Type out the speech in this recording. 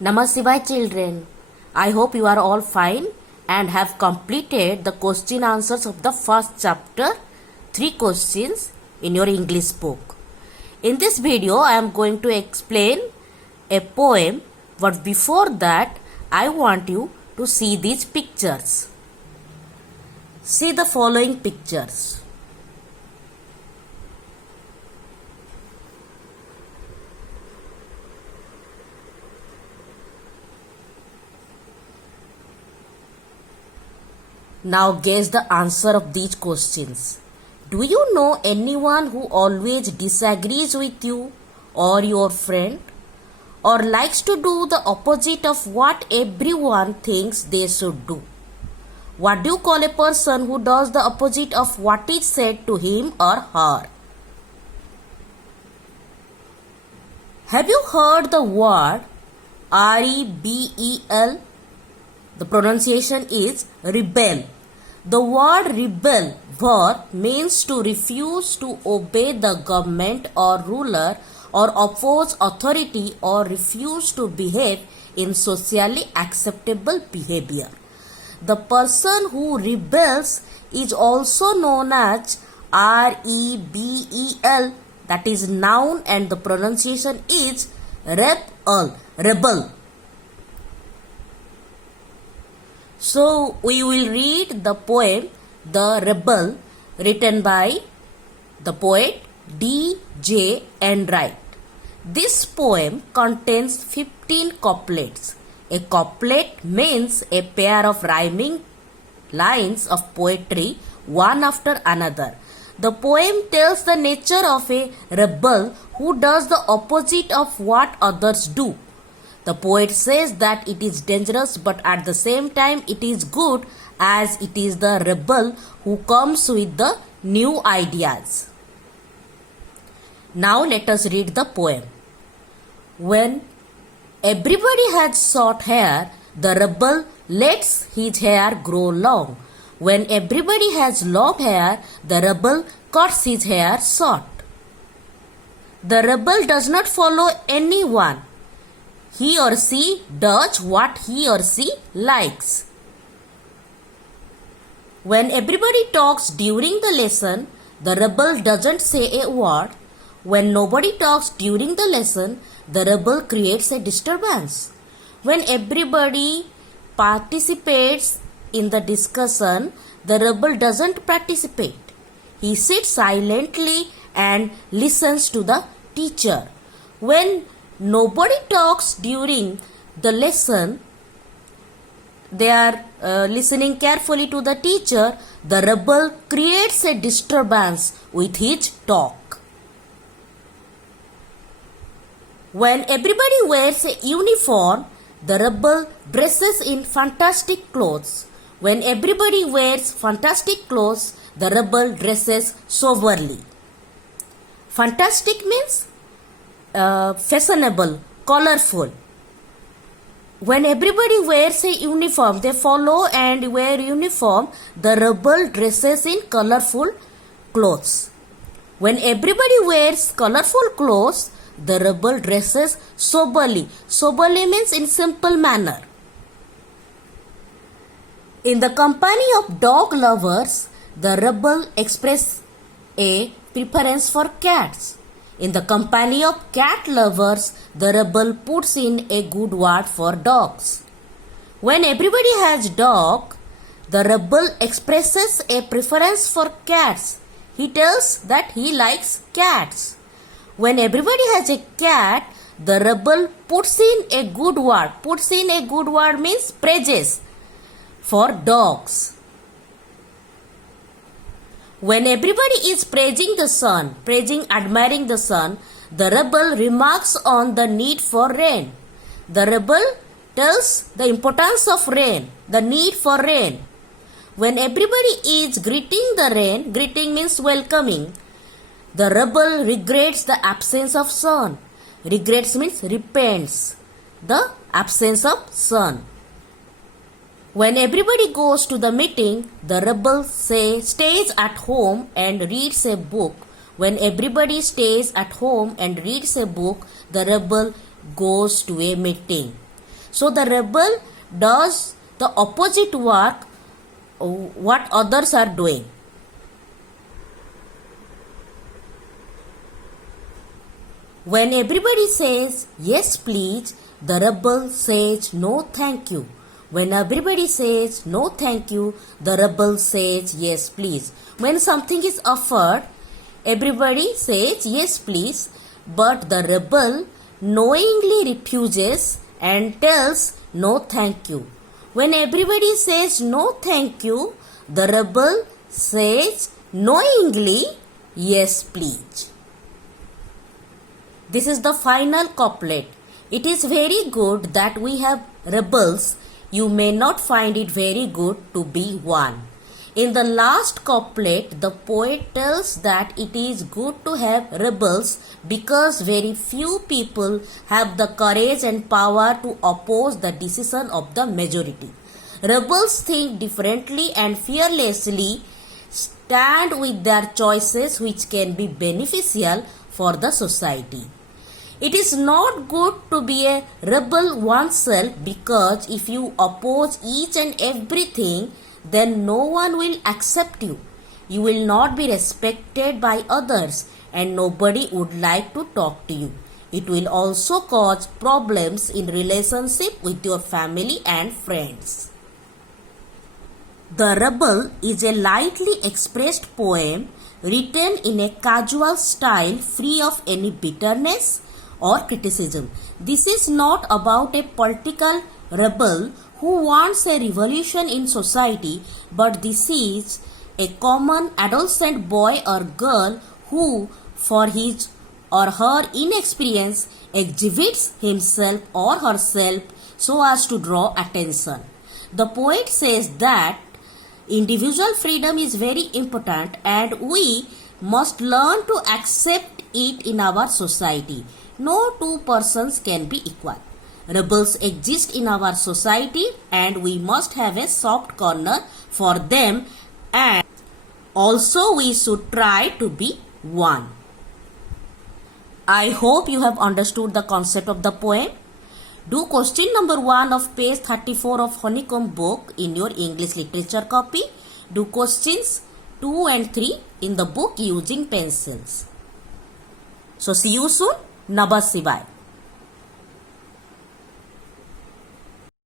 Namaskar children. I hope you are all fine and have completed the question answers of the first chapter, 3 questions in your English book. In this video I am going to explain a poem, but before that I want you to see these pictures. See the following pictures. Now guess the answer of these questions. Do you know anyone who always disagrees with you or your friend, or likes to do the opposite of what everyone thinks they should do? What do you call a person who does the opposite of what is said to him or her? Have you heard the word rebel? The pronunciation is rebel. The word rebel verb means to refuse to obey the government or ruler, or oppose authority, or refuse to behave in socially acceptable behavior. The person who rebels is also known as rebel, that is noun, and the pronunciation is rebel. So we will read the poem The Rebel, written by the poet D.J. Enright. This poem contains 15 couplets. A couplet means a pair of rhyming lines of poetry, one after another. The poem tells the nature of a rebel who does the opposite of what others do. The poet says that it is dangerous, but at the same time it is good, as it is the rebel who comes with the new ideas. Now let us read the poem. When everybody has short hair, the rebel lets his hair grow long. When everybody has long hair, the rebel cuts his hair short. The rebel does not follow anyone. He or she does what he or she likes. When everybody talks during the lesson, the rebel doesn't say a word. When nobody talks during the lesson, the rebel creates a disturbance. When everybody participates in the discussion, the rebel doesn't participate. He sits silently and listens to the teacher. When nobody talks during the lesson, they are listening carefully to the teacher, the rebel creates a disturbance with his talk. When everybody wears a uniform, the rebel dresses in fantastic clothes. When everybody wears fantastic clothes, the rebel dresses soberly. Fantastic means fashionable, colorful. When everybody wears a uniform, they follow and wear uniform, the rebel dresses in colorful clothes. When everybody wears colorful clothes, the rebel dresses soberly. Soberly means in simple manner. In the company of dog lovers, the rebel expresses a preference for cats. In the company of cat lovers, the rebel puts in a good word for dogs. When everybody has dog, the rebel expresses a preference for cats. He tells that he likes cats. When everybody has a cat, the rebel puts in a good word. Puts in a good word means praises for dogs. When everybody is praising the sun, admiring the sun, the rebel remarks on the need for rain. The rebel tells the importance of rain, the need for rain. When everybody is greeting the rain, greeting means welcoming, the rebel regrets the absence of sun. Regrets means repents the absence of sun. When everybody goes to the meeting, the rebel stays at home and reads a book. When everybody stays at home and reads a book, the rebel goes to a meeting. So the rebel does the opposite work what others are doing. When everybody says yes please, the rebel says no thank you. When everybody says no thank you, the rebel says yes please. When something is offered, everybody says yes please, but the rebel knowingly refuses and tells no thank you. When everybody says no thank you, the rebel says knowingly yes please. This is the final couplet. It is very good that we have rebels. You may not find it very good to be one. In the last couplet, the poet tells that it is good to have rebels because very few people have the courage and power to oppose the decision of the majority. Rebels think differently and fearlessly stand with their choices which can be beneficial for the society. It is not good to be a rebel oneself because if you oppose each and everything, then no one will accept you. You will not be respected by others and nobody would like to talk to you. It will also cause problems in relationship with your family and friends. The Rebel is a lightly expressed poem written in a casual style free of any bitterness or criticism. This is not about a political rebel who wants a revolution in society, but this is a common adolescent boy or girl who, for his or her inexperience, exhibits himself or herself so as to draw attention. The poet says that individual freedom is very important and we must learn to accept it in our society. No two persons can be equal. Rebels exist in our society and we must have a soft corner for them, and also we should try to be one. I hope you have understood the concept of the poem. Do question number 1 of page 34 of Honeycomb book in your English literature copy. Do questions 2 and 3 in the book using pencils. So see you soon. Namah Shivaya.